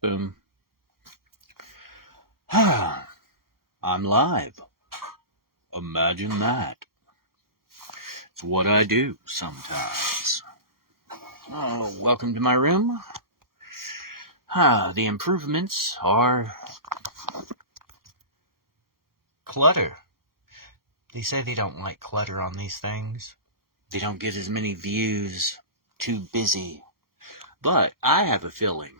Boom. I'm live. Imagine that. It's what I do sometimes. Oh, welcome to my room. The improvements are clutter. They say they don't like clutter on these things. They don't get as many views. Too busy. But I have a feeling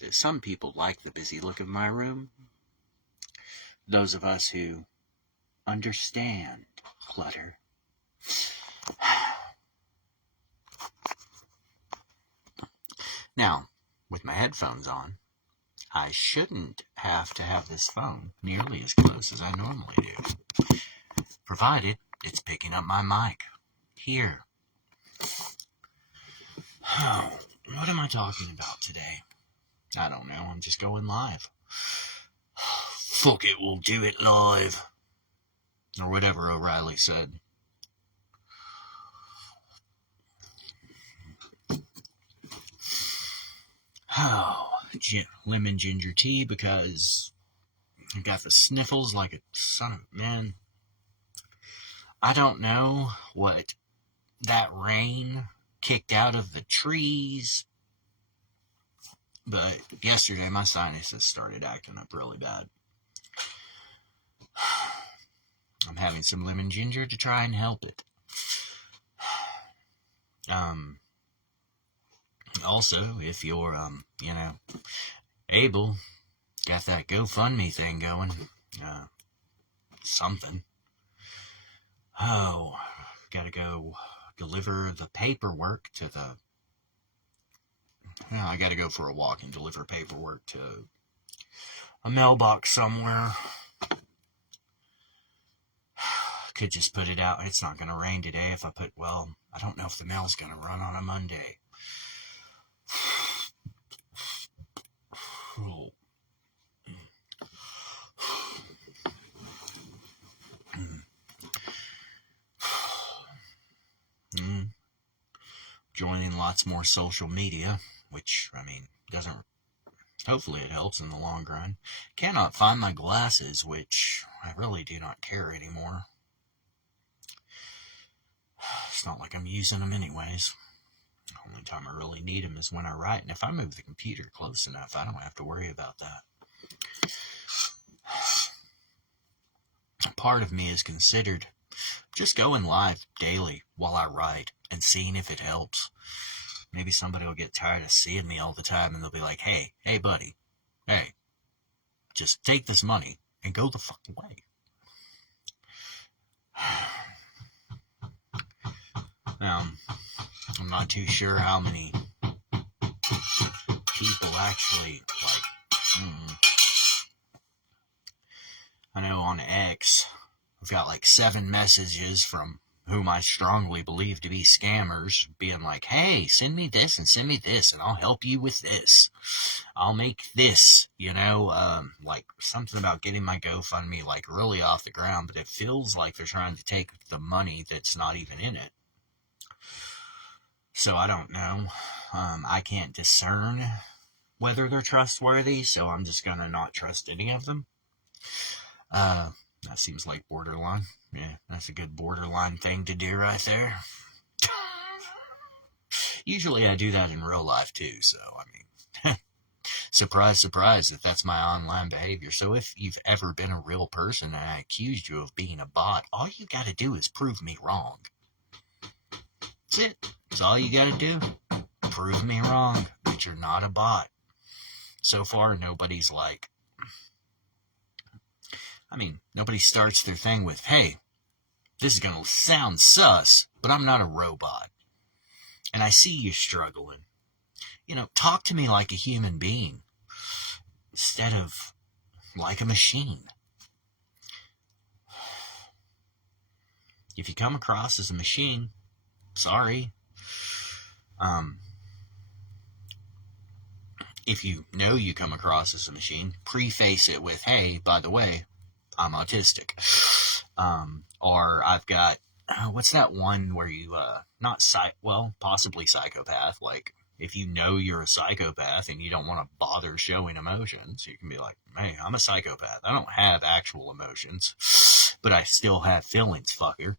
that some people like the busy look of my room. Those of us who understand clutter. Now, with my headphones on, I shouldn't have to have this phone nearly as close as I normally do, provided it's picking up my mic. Here. Oh, what am I talking about today? I don't know, I'm just going live. Fuck it, we'll do it live. Or whatever O'Reilly said. Oh, lemon ginger tea because I got the sniffles like a son of a man. I don't know what that rain kicked out of the trees, but yesterday my sinuses started acting up really bad. I'm having some lemon ginger to try and help it. Also, if you're, able, got that GoFundMe thing going, something. Oh, gotta go deliver the paperwork to the... I gotta go for a walk and deliver paperwork to a mailbox somewhere. Could just put it out. It's not gonna rain today if I put, I don't know if the mail's gonna run on a Monday. Joining lots more social media, which, doesn't... Hopefully it helps in the long run. Cannot find my glasses, which I really do not care anymore. It's not like I'm using them anyways. The only time I really need them is when I write, and if I move the computer close enough, I don't have to worry about that. Part of me is considered just going live daily while I write and seeing if it helps. Maybe somebody will get tired of seeing me all the time and they'll be like, hey buddy, hey, just take this money and go the fuck away. I'm not too sure how many people actually, I know on X, I've got 7 messages from whom I strongly believe to be scammers, being like, hey, send me this and I'll help you with this. I'll make this, something about getting my GoFundMe, really off the ground, but it feels like they're trying to take the money that's not even in it. So I don't know. I can't discern whether they're trustworthy, so I'm just gonna not trust any of them. That seems like borderline. Yeah, that's a good borderline thing to do right there. Usually I do that in real life too, so surprise, surprise that that's my online behavior. So if you've ever been a real person and I accused you of being a bot, all you gotta do is prove me wrong. That's it. That's all you gotta do. Prove me wrong that you're not a bot. So far, nobody's nobody starts their thing with, hey, this is going to sound sus, but I'm not a robot. And I see you struggling. Talk to me like a human being instead of like a machine. If you come across as a machine, sorry. If you know you come across as a machine, preface it with, hey, by the way, I'm autistic. Or I've got, what's that one where you, possibly psychopath, if you know you're a psychopath and you don't want to bother showing emotions, you can be like, hey, I'm a psychopath. I don't have actual emotions, but I still have feelings, fucker.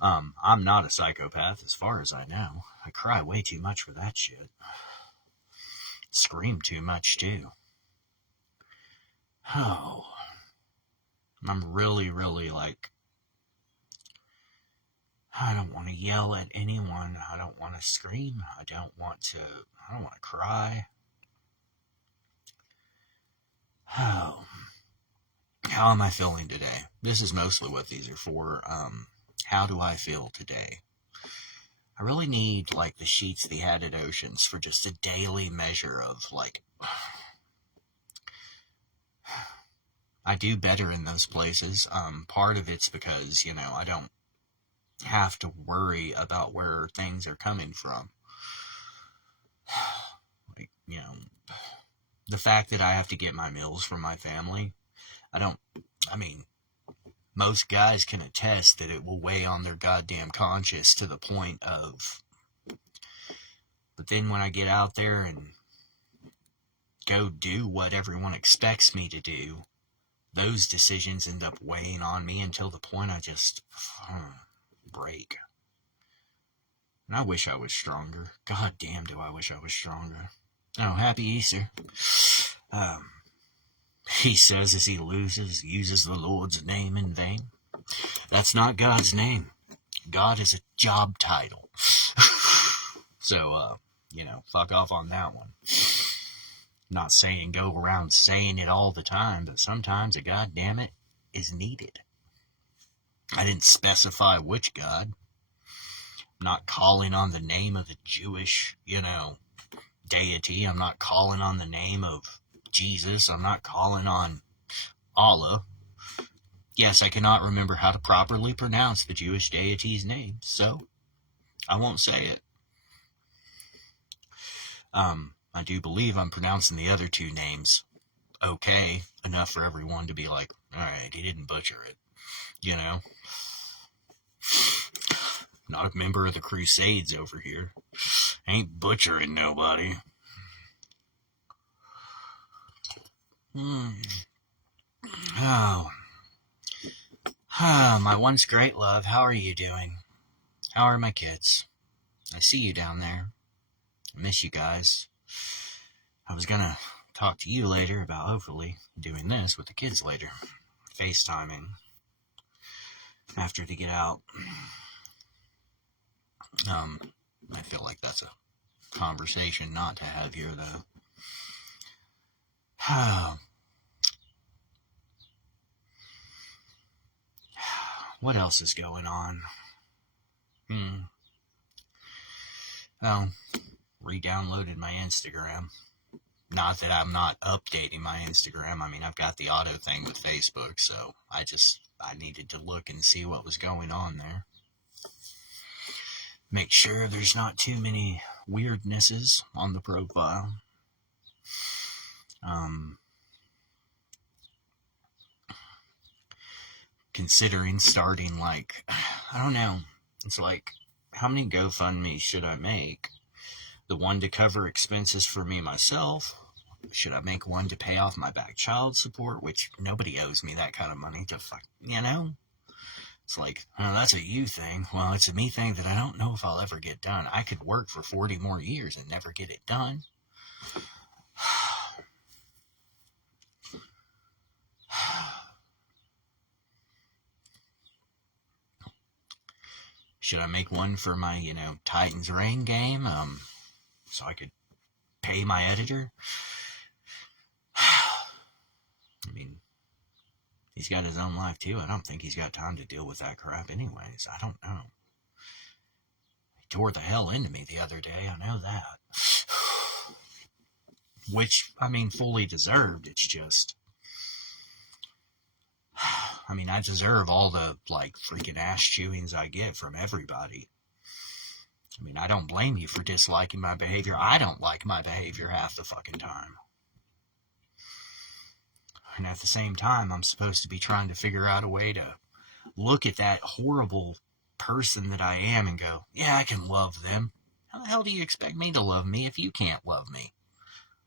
I'm not a psychopath as far as I know. I cry way too much for that shit. Scream too much, too. Oh. I'm really, really like, I don't want to yell at anyone. I don't want to scream. I don't want to cry. Oh. How am I feeling today? This is mostly what these are for. How do I feel today? I really need, like, the sheets they had at Oceans for just a daily measure of, like, I do better in those places. Part of it's because, I don't have to worry about where things are coming from. Like, the fact that I have to get my meals from my family, most guys can attest that it will weigh on their goddamn conscience to the point of, but then when I get out there and go do what everyone expects me to do, those decisions end up weighing on me until the point I just break. And I wish I was stronger. God damn, do I wish I was stronger. Oh, happy Easter. He says as he uses the Lord's name in vain. That's not God's name. God is a job title. So, fuck off on that one. Not saying go around saying it all the time, but sometimes a goddamn it is needed. I didn't specify which God. I'm not calling on the name of the Jewish, deity. I'm not calling on the name of Jesus. I'm not calling on Allah. Yes, I cannot remember how to properly pronounce the Jewish deity's name, so I won't say it. I do believe I'm pronouncing the other two names okay, enough for everyone to be like, alright, he didn't butcher it, Not a member of the Crusades over here. Ain't butchering nobody. Oh. My once great love, how are you doing? How are my kids? I see you down there. I miss you guys. I was gonna talk to you later about hopefully doing this with the kids later. FaceTiming. After they get out. I feel like that's a conversation not to have here, though. What else is going on? Well, re-downloaded my Instagram. Not that I'm not updating my Instagram. I've got the auto thing with Facebook, so I needed to look and see what was going on there. Make sure there's not too many weirdnesses on the profile. Considering starting, like, I don't know. It's like, how many GoFundMe should I make? The one to cover expenses for me myself? Should I make one to pay off my back child support, which nobody owes me that kind of money to It's like, oh, that's a you thing. Well, it's a me thing that I don't know if I'll ever get done. I could work for 40 more years and never get it done. Should I make one for my, Titans Reign game, so I could pay my editor? He's got his own life too. I don't think he's got time to deal with that crap anyways. I don't know. He tore the hell into me the other day. I know that. Which, fully deserved. It's just... I deserve all the, freaking ass chewings I get from everybody. I don't blame you for disliking my behavior. I don't like my behavior half the fucking time. And at the same time, I'm supposed to be trying to figure out a way to look at that horrible person that I am and go, yeah, I can love them. How the hell do you expect me to love me if you can't love me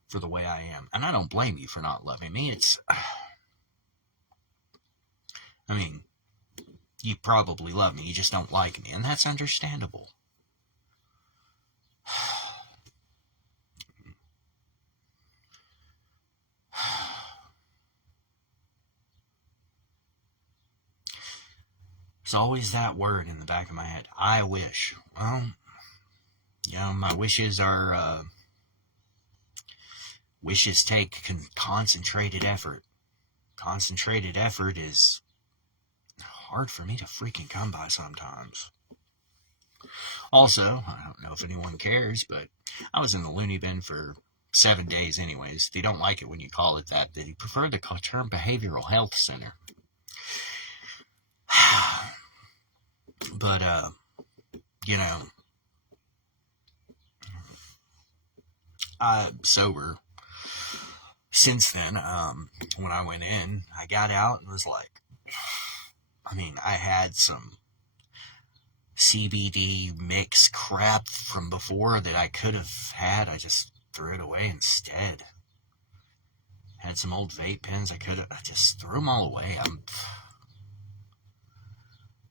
for the way I am? And I don't blame you for not loving me. I mean, you probably love me, you just don't like me, and that's understandable. There's always that word in the back of my head. I wish. Well, my wishes are, wishes take concentrated effort. Concentrated effort is hard for me to freaking come by sometimes. Also, I don't know if anyone cares, but I was in the loony bin for 7 days anyways. They don't like it when you call it that. They prefer the term behavioral health center. But, I'm sober since then. When I went in, I got out and was like, I had some CBD mix crap from before that I could have had. I just threw it away instead. Had some old vape pens. I just threw them all away.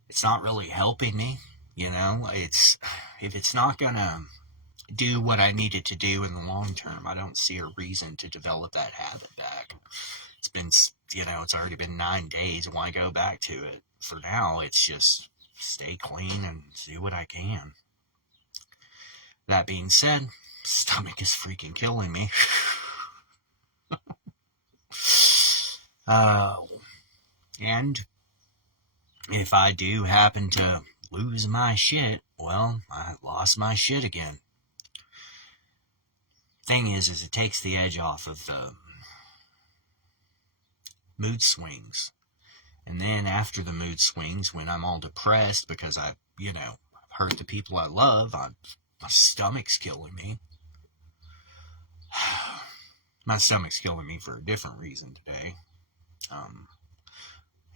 It's not really helping me, if it's not gonna do what I need it to do in the long term, I don't see a reason to develop that habit back. It's been, it's already been 9 days. Why go back to it? For now, it's just stay clean and do what I can. That being said, stomach is freaking killing me. And if I do happen to lose my shit, well, I lost my shit again. Thing is it takes the edge off of the mood swings. And then after the mood swings, when I'm all depressed because I, hurt the people I love, my stomach's killing me. My stomach's killing me for a different reason today.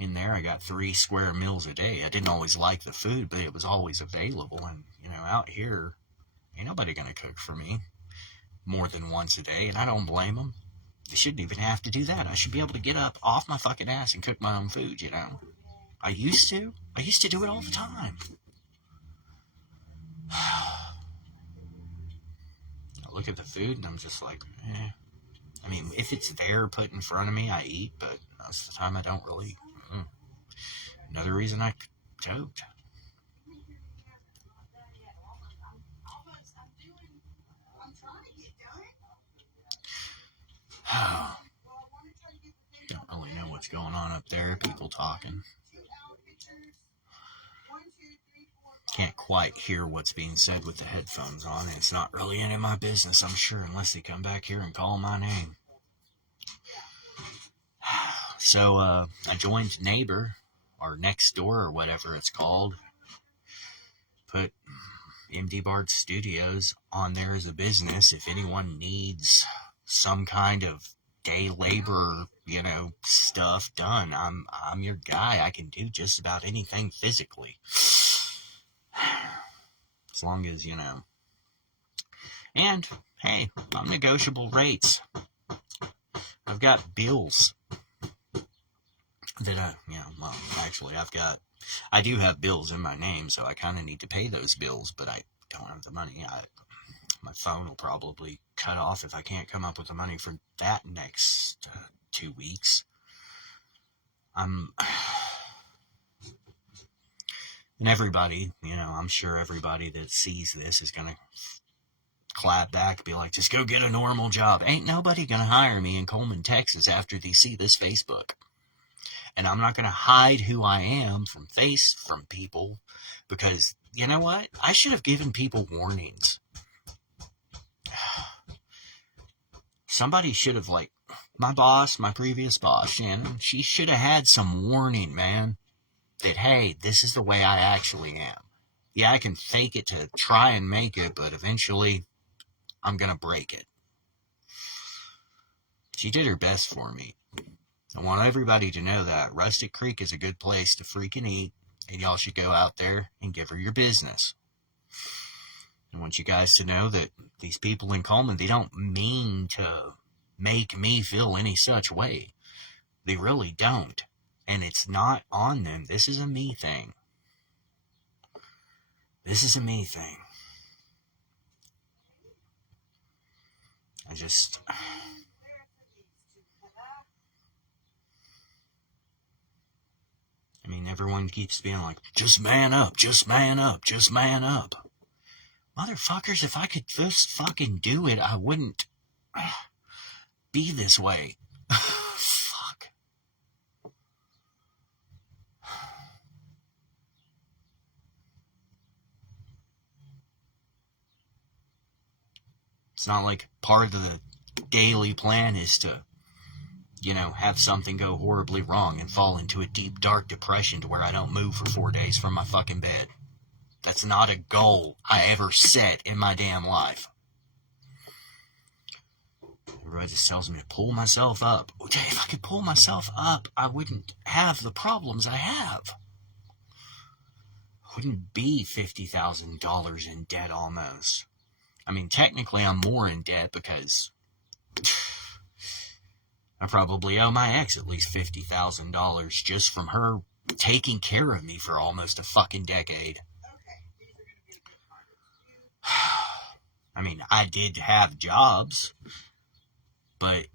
In there, I got 3 square meals a day. I didn't always like the food, but it was always available. And, out here, ain't nobody going to cook for me more than once a day, and I don't blame them. They shouldn't even have to do that. I should be able to get up off my fucking ass and cook my own food, I used to do it all the time. I look at the food and I'm just like, if it's there put in front of me, I eat, but most of the time I don't really. Another reason I choked. Don't really know what's going on up there. People talking. Can't quite hear what's being said with the headphones on. It's not really any of my business, I'm sure, unless they come back here and call my name. So, I joined Neighbor, or Next Door, or whatever it's called. Put MD Bard Studios on there as a business. If anyone needs some kind of day labor, stuff done, I'm your guy. I can do just about anything physically. As long as, And, hey, I'm negotiable rates. I've got bills that I do have bills in my name, so I kind of need to pay those bills, but I don't have the money. My phone will probably cut off if I can't come up with the money for that next 2 weeks. And everybody, I'm sure everybody that sees this is going to clap back and be like, just go get a normal job. Ain't nobody going to hire me in Coleman, Texas after they see this Facebook. And I'm not going to hide who I am from people, because, you know what? I should have given people warnings. Somebody should have, my previous boss, Shannon, she should have had some warning, man, that, hey, this is the way I actually am. Yeah, I can fake it to try and make it, but eventually I'm going to break it. She did her best for me. I want everybody to know that Rustic Creek is a good place to freaking eat, and y'all should go out there and give her your business. I want you guys to know that these people in Coleman, they don't mean to make me feel any such way. They really don't. And it's not on them. This is a me thing. This is a me thing. I mean, everyone keeps being like, just man up, just man up, just man up. Motherfuckers, if I could just fucking do it, I wouldn't be this way. Fuck. It's not like part of the daily plan is to, have something go horribly wrong and fall into a deep, dark depression to where I don't move for 4 days from my fucking bed. That's not a goal I ever set in my damn life. Everybody just tells me to pull myself up. If I could pull myself up, I wouldn't have the problems I have. I wouldn't be $50,000 in debt almost. I mean, technically I'm more in debt because I probably owe my ex at least $50,000 just from her taking care of me for almost a fucking decade. I mean, I did have jobs, but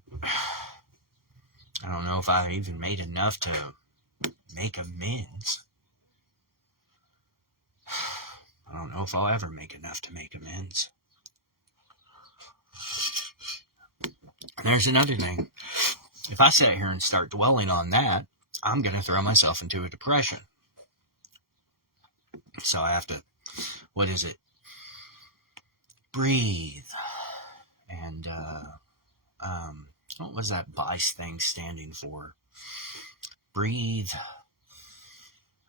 I don't know if I even made enough to make amends. I don't know if I'll ever make enough to make amends. And there's another thing. If I sit here and start dwelling on that, I'm going to throw myself into a depression. So I have to, breathe. And, what was that VICE thing standing for? Breathe.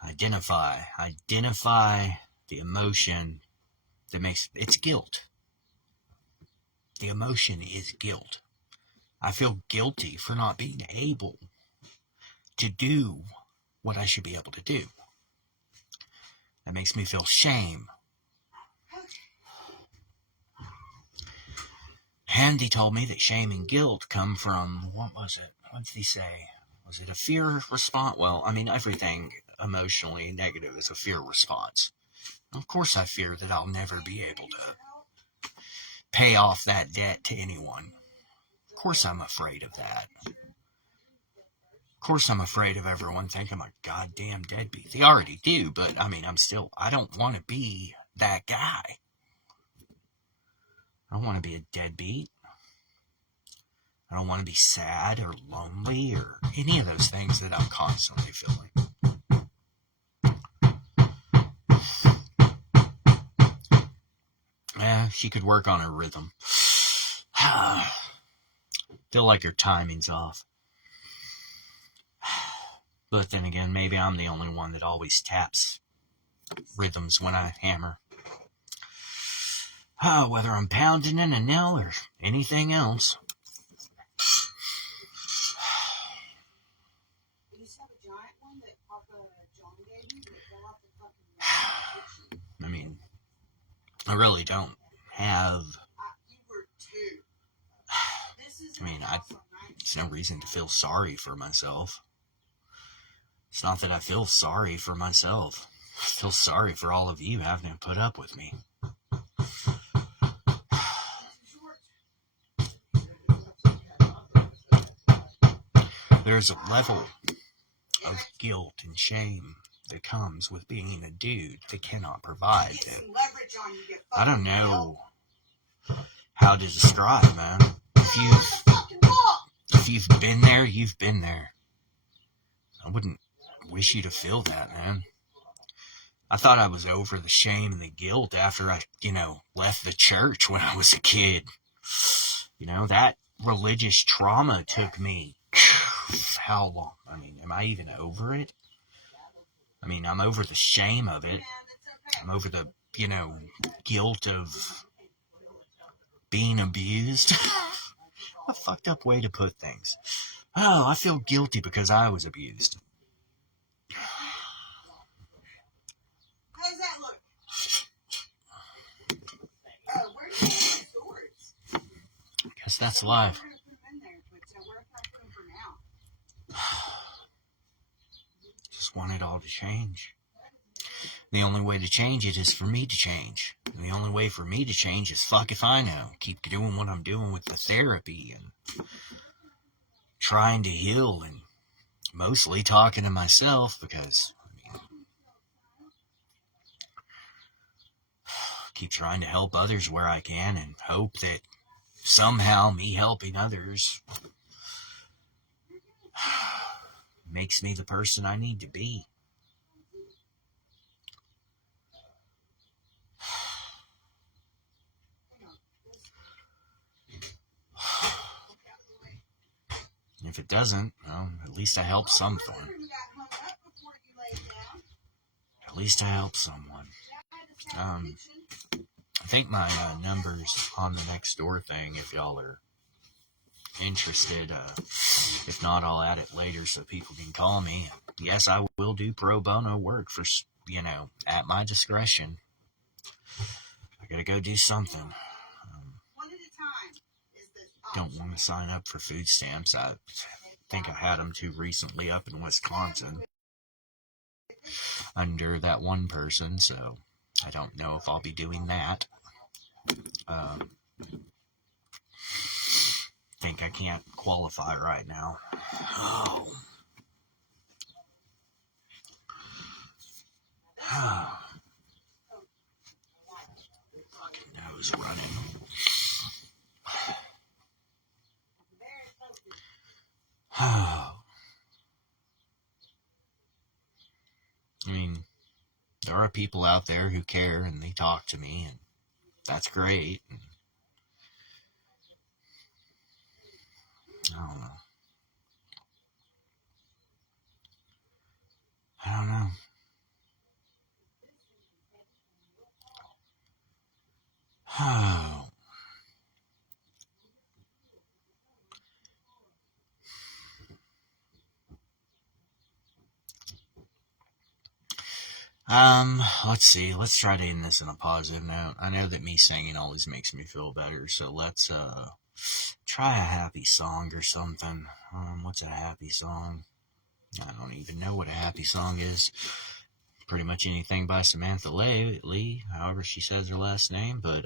Identify the emotion that makes, it's guilt. The emotion is guilt. I feel guilty for not being able to do what I should be able to do. That makes me feel shame. Handy told me that shame and guilt come from, what was it? What did he say? Was it a fear response? Well, I mean, everything emotionally negative is a fear response. Of course I fear that I'll never be able to pay off that debt to anyone. Of course I'm afraid of that. Of course I'm afraid of everyone thinking I'm a goddamn deadbeat. They already do, but I mean, I don't want to be that guy. I don't want to be a deadbeat. I don't want to be sad or lonely or any of those things that I'm constantly feeling. She could work on her rhythm. Feel like her timing's off. But then again, maybe I'm the only one that always taps rhythms when I hammer. Whether I'm pounding in a nail or anything else. I mean, I really don't have... It's no reason to feel sorry for myself. It's not that I feel sorry for myself. I feel sorry for all of you having to put up with me. There's a level of guilt and shame that comes with being a dude that cannot provide. I don't know how to describe, man. If you've been there, you've been there. I wouldn't wish you to feel that, man. I thought I was over the shame and the guilt after I, left the church when I was a kid. That religious trauma took me how long? I mean, am I even over it? I mean, I'm over the shame of it. I'm over the, guilt of being abused. What a fucked up way to put things. Oh, I feel guilty because I was abused. How does that look? guess that's life. Just want it all to change. The only way to change it is for me to change. And the only way for me to change is fuck if I know. Keep doing what I'm doing with the therapy and trying to heal and mostly talking to myself because, keep trying to help others where I can and hope that somehow me helping others makes me the person I need to be. If it doesn't, well, at least I help something. At least I help someone. I think my number's on the Nextdoor thing if y'all are interested. If not, I'll add it later so people can call me. Yes, I will do pro bono work for, at my discretion. I gotta go do something. Don't want to sign up for food stamps. I think I had them too recently up in Wisconsin under that one person, so I don't know if I'll be doing that. Think I can't qualify right now. Oh. Fucking nose running. I mean, there are people out there who care and they talk to me, and that's great. I don't know. Oh. Let's see. Let's try to end this on a positive note. I know that me singing always makes me feel better, so let's try a happy song or something. What's a happy song? I don't even know what a happy song is. Pretty much anything by Samantha Lee, however she says her last name, but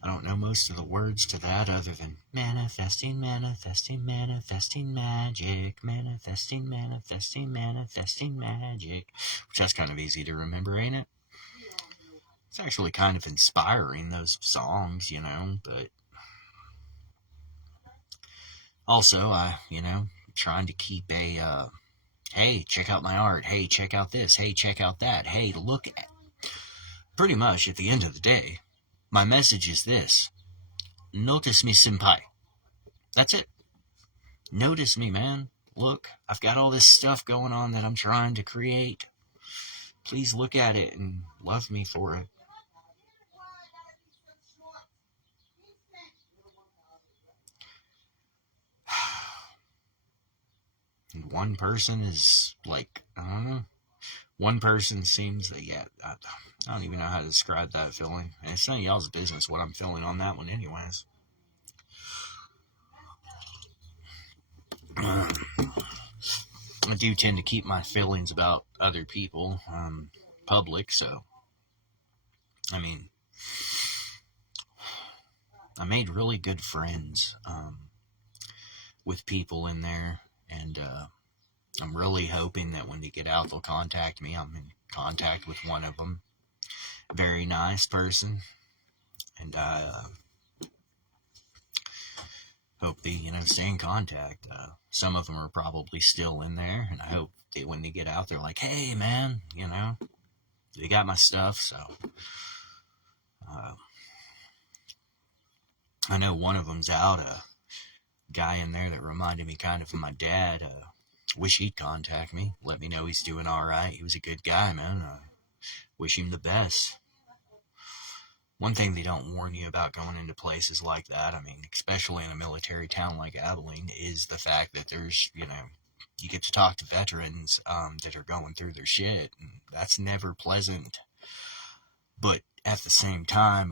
I don't know most of the words to that other than manifesting, manifesting, manifesting magic, manifesting, manifesting, manifesting magic, which that's kind of easy to remember, ain't it? It's actually kind of inspiring, those songs, but also trying to keep a, hey, check out my art, hey, check out this, hey, check out that, hey, look at, pretty much at the end of the day, my message is this: notice me, senpai. That's it. Notice me, man. Look, I've got all this stuff going on that I'm trying to create. Please look at it and love me for it. And one person is like, I don't know. One person seems that, I don't even know how to describe that feeling. And it's none of y'all's business what I'm feeling on that one anyways. I do tend to keep my feelings about other people public, so I mean, I made really good friends with people in there, and I'm really hoping that when they get out, they'll contact me. I'm in contact with one of them. Very nice person. And I hope they, stay in contact. Some of them are probably still in there, and I hope that when they get out, they're like, hey, man, they got my stuff, so. I know one of them's out, a guy in there that reminded me kind of my dad. Wish he'd contact me, let me know he's doing all right. He was a good guy, man. Wish him the best. One thing they don't warn you about going into places like that, I mean, especially in a military town like Abilene, is the fact that there's, you get to talk to veterans that are going through their shit, and that's never pleasant. But at the same time,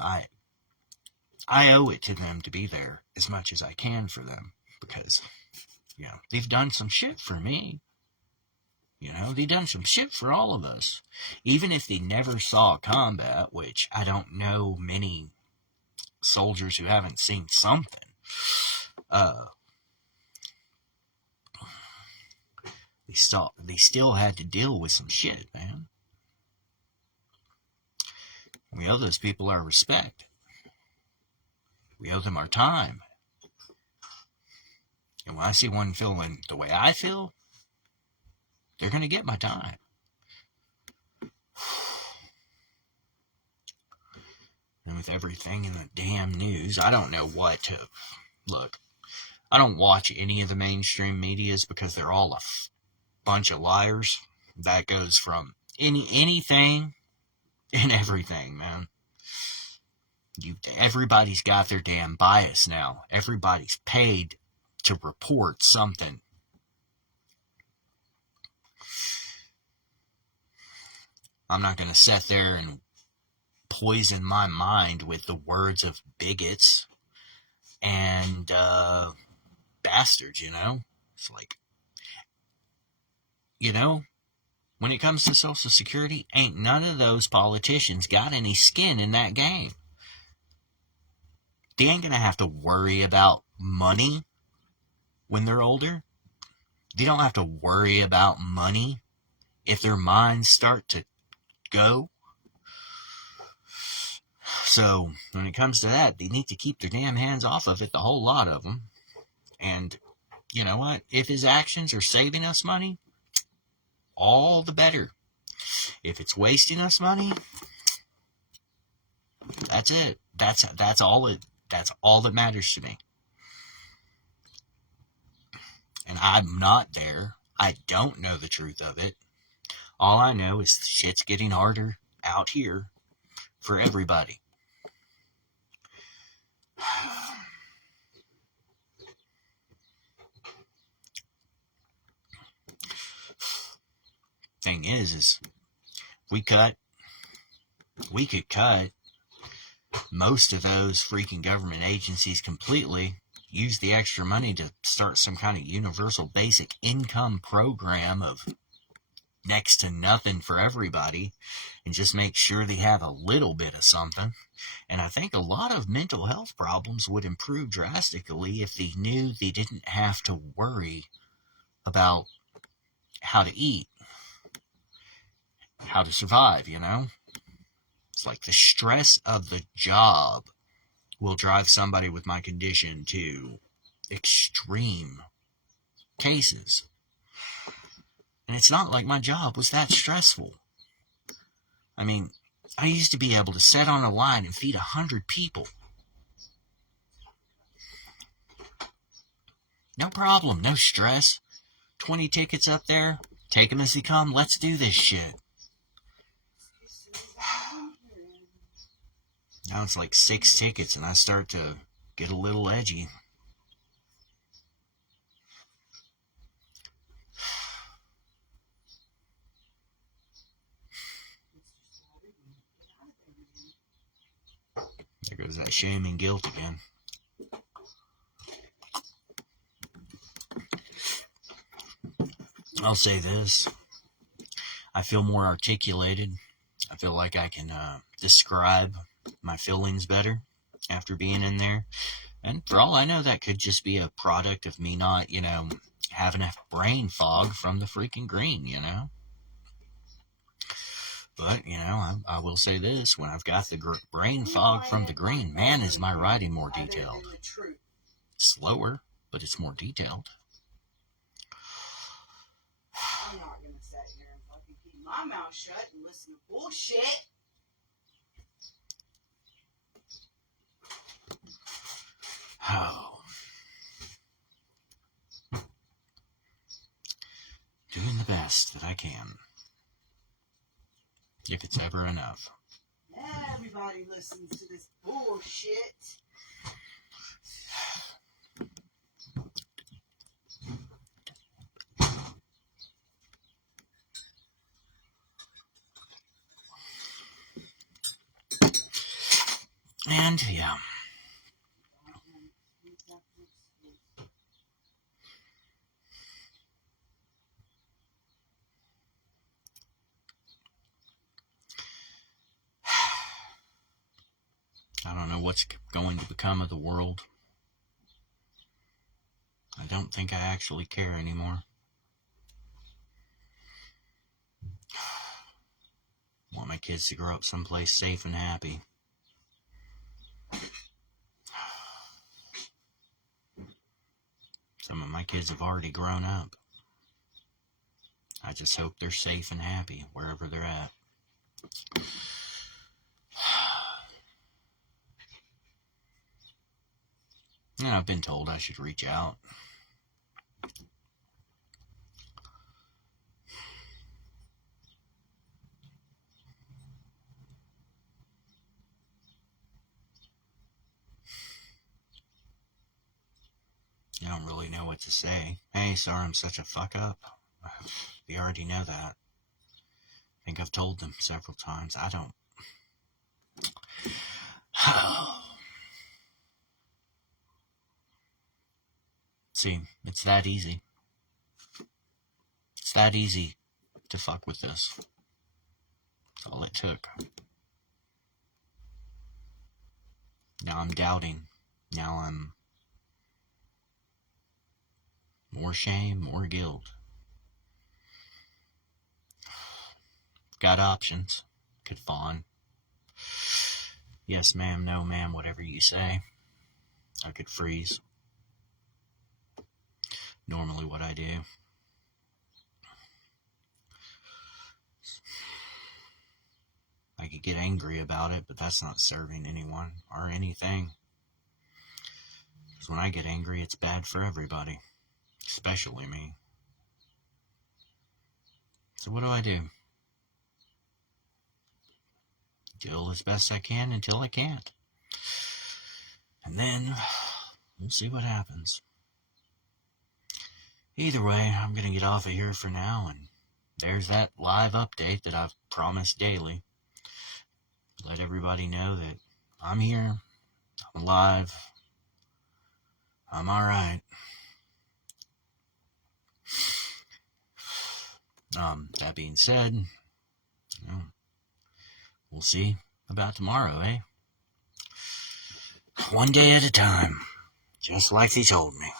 I owe it to them to be there as much as I can for them because, they've done some shit for me. They've done some shit for all of us. Even if they never saw combat, which I don't know many soldiers who haven't seen something. They still had to deal with some shit, man. We owe those people our respect. We owe them our time. And when I see one feeling the way I feel, they're going to get my time. And with everything in the damn news, I don't know what to... Look, I don't watch any of the mainstream medias because they're all a bunch of liars. That goes from anything and everything, man. Everybody's got their damn bias now. Everybody's paid to report something. I'm not going to sit there and poison my mind with the words of bigots and bastards, It's like, when it comes to Social Security, ain't none of those politicians got any skin in that game. They ain't going to have to worry about money when they're older. They don't have to worry about money if their minds start to go. So, when it comes to that, they need to keep their damn hands off of it, the whole lot of them. And, you know what? If his actions are saving us money, all the better. If it's wasting us money, that's it. That's all that matters to me. And I'm not there. I don't know the truth of it. All I know is shit's getting harder out here for everybody. Thing is we could cut most of those freaking government agencies completely, use the extra money to start some kind of universal basic income program of next to nothing for everybody, and just make sure they have a little bit of something. And I think a lot of mental health problems would improve drastically if they knew they didn't have to worry about how to eat, how to survive, It's like the stress of the job will drive somebody with my condition to extreme cases. And it's not like my job was that stressful. I mean, I used to be able to sit on a line and feed 100 people. No problem, no stress. 20 tickets up there, take them as they come, let's do this shit. Now it's like 6 tickets and I start to get a little edgy. There goes that shame and guilt again. I'll say this. I feel more articulated. I feel like I can describe my feelings better after being in there. And for all I know, that could just be a product of me not, having a brain fog from the freaking green, But, I will say this. When I've got the brain fog from the green, man, is my writing more detailed. Slower, but it's more detailed. I'm not going to sit here and fucking keep my mouth shut and listen to bullshit. Oh. Doing the best that I can. If it's ever enough. Everybody listens to this bullshit. And, yeah. what's going to become of the world. I don't think I actually care anymore. I want my kids to grow up someplace safe and happy. Some of my kids have already grown up. I just hope they're safe and happy wherever they're at. And I've been told I should reach out. I don't really know what to say. Hey, sorry I'm such a fuck up. They already know that. I think I've told them several times. I don't. See, it's that easy. It's that easy to fuck with this. That's all it took. Now I'm doubting. Now I'm more shame, more guilt. Got options. Could fawn. Yes, ma'am, no, ma'am, whatever you say. I could freeze. Normally what I do. I could get angry about it, but that's not serving anyone or anything. Because when I get angry, it's bad for everybody. Especially me. So what do? Deal as best I can until I can't. And then, we'll see what happens. Either way, I'm going to get off of here for now, and there's that live update that I've promised daily. Let everybody know that I'm here, I'm alive, I'm alright. That being said, we'll see about tomorrow, eh? One day at a time, just like they told me.